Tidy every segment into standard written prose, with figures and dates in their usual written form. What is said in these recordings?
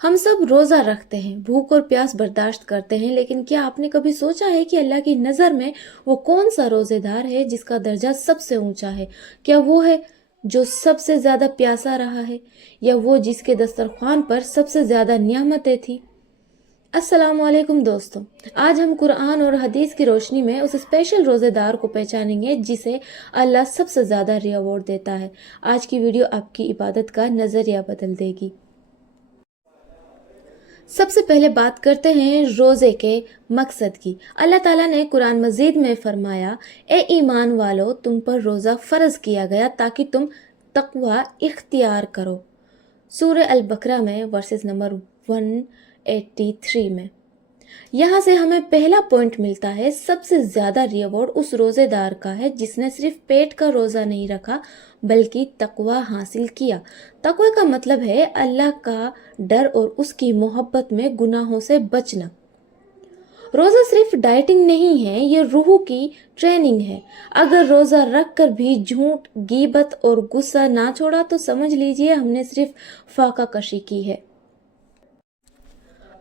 हम सब रोज़ा रखते हैं, भूख और प्यास बर्दाश्त करते हैं, लेकिन क्या आपने कभी सोचा है कि अल्लाह की नज़र में वो कौन सा रोज़ेदार है जिसका दर्जा सबसे ऊंचा है? क्या वो है जो सबसे ज़्यादा प्यासा रहा है, या वो जिसके दस्तरख्वान पर सबसे ज़्यादा नियामतें थी? अस्सलाम वालेकुम दोस्तों। आज हम कुरान और हदीस की रोशनी में उस स्पेशल रोज़ेदार को पहचानेंगे जिसे अल्लाह सबसे ज़्यादा रिवॉर्ड देता है। आज की वीडियो आपकी इबादत का नज़रिया बदल देगी। सबसे पहले बात करते हैं रोज़े के मकसद की। अल्लाह ताला ने कुरान मजीद में फरमाया, ए ईमान वालो, तुम पर रोज़ा फ़र्ज किया गया ताकि तुम तकवा इख्तियार करो। सूरह अल बकरा में वर्सेस नंबर 183 में। यहाँ से हमें पहला पॉइंट मिलता है, सबसे ज़्यादा रिवॉर्ड उस रोज़ेदार का है जिसने सिर्फ पेट का रोज़ा नहीं रखा बल्कि तकवा हासिल किया। तकवा का मतलब है अल्लाह का डर और उसकी मोहब्बत में गुनाहों से बचना। रोज़ा सिर्फ डाइटिंग नहीं है, ये रूह की ट्रेनिंग है। अगर रोज़ा रख कर भी झूठ, गीबत और गुस्सा ना छोड़ा तो समझ लीजिए हमने सिर्फ फाका कशी की है।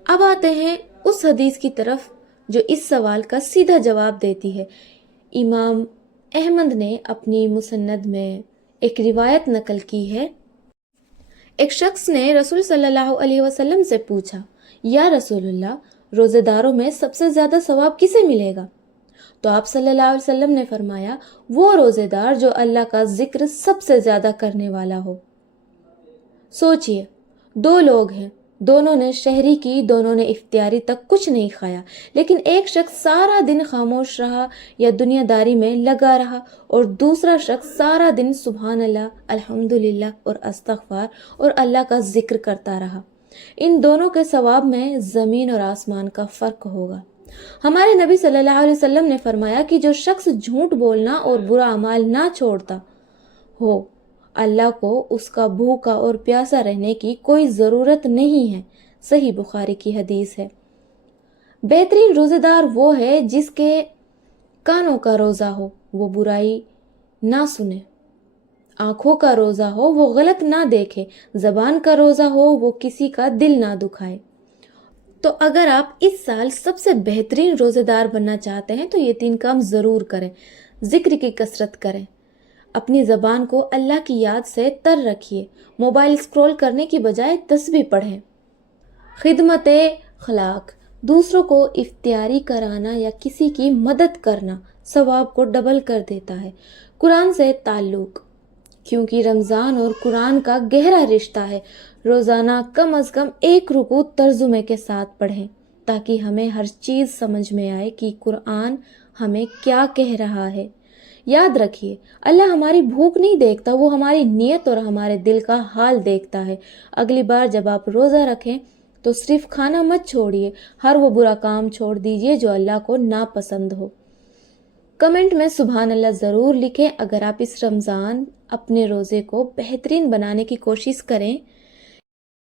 अब आते हैं उस हदीस की तरफ जो इस सवाल का सीधा जवाब देती है। इमाम अहमद ने अपनी मुसन्नद में एक रिवायत नकल की है। एक शख्स ने रसूल सल्लल्लाहु अलैहि वसल्लम से पूछा, या रसूलुल्लाह, रोज़ेदारों में सबसे ज़्यादा सवाब किसे मिलेगा? तो आप सल्लल्लाहु अलैहि वसल्लम ने फरमाया, वो रोज़ेदार जो अल्लाह का जिक्र सबसे ज़्यादा करने वाला हो। सोचिए, दो लोग हैं, दोनों ने शहरी की, दोनों ने इफ्तियारी तक कुछ नहीं खाया, लेकिन एक शख्स सारा दिन खामोश रहा या दुनियादारी में लगा रहा और दूसरा शख्स सारा दिन सुभान अल्लाह, अल्हम्दुलिल्लाह और अस्तगफार और अल्लाह का जिक्र करता रहा। इन दोनों के सवाब में ज़मीन और आसमान का फ़र्क होगा। हमारे नबी सल्लल्लाहु अलैहि वसल्लम ने फरमाया कि जो शख्स झूठ बोलना और बुरा अमाल ना छोड़ता हो, अल्लाह को उसका भूखा और प्यासा रहने की कोई ज़रूरत नहीं है। सही बुखारी की हदीस है। बेहतरीन रोज़ेदार वो है जिसके कानों का रोज़ा हो, वो बुराई ना सुने, आँखों का रोज़ा हो, वो गलत ना देखे, ज़बान का रोज़ा हो, वो किसी का दिल ना दुखाए। तो अगर आप इस साल सबसे बेहतरीन रोज़ेदार बनना चाहते हैं तो ये 3 काम ज़रूर करें। ज़िक्र की कसरत करें, अपनी ज़बान को अल्लाह की याद से तर रखिए, मोबाइल स्क्रॉल करने की बजाय तस्बीह पढ़ें। खिदमत-ए-खलाक, दूसरों को इफ्तियारी कराना या किसी की मदद करना सवाब को डबल कर देता है। कुरान से ताल्लुक़, क्योंकि रमज़ान और कुरान का गहरा रिश्ता है। रोज़ाना कम अज़ कम एक रुकू तर्जुमे के साथ पढ़ें ताकि हमें हर चीज़ समझ में आए कि कुरान हमें क्या कह रहा है। याद रखिए, अल्लाह हमारी भूख नहीं देखता, वो हमारी नीयत और हमारे दिल का हाल देखता है। अगली बार जब आप रोज़ा रखें तो सिर्फ खाना मत छोड़िए, हर वो बुरा काम छोड़ दीजिए जो अल्लाह को नापसंद हो। कमेंट में सुभान अल्लाह ज़रूर लिखें अगर आप इस रमज़ान अपने रोज़े को बेहतरीन बनाने की कोशिश करें।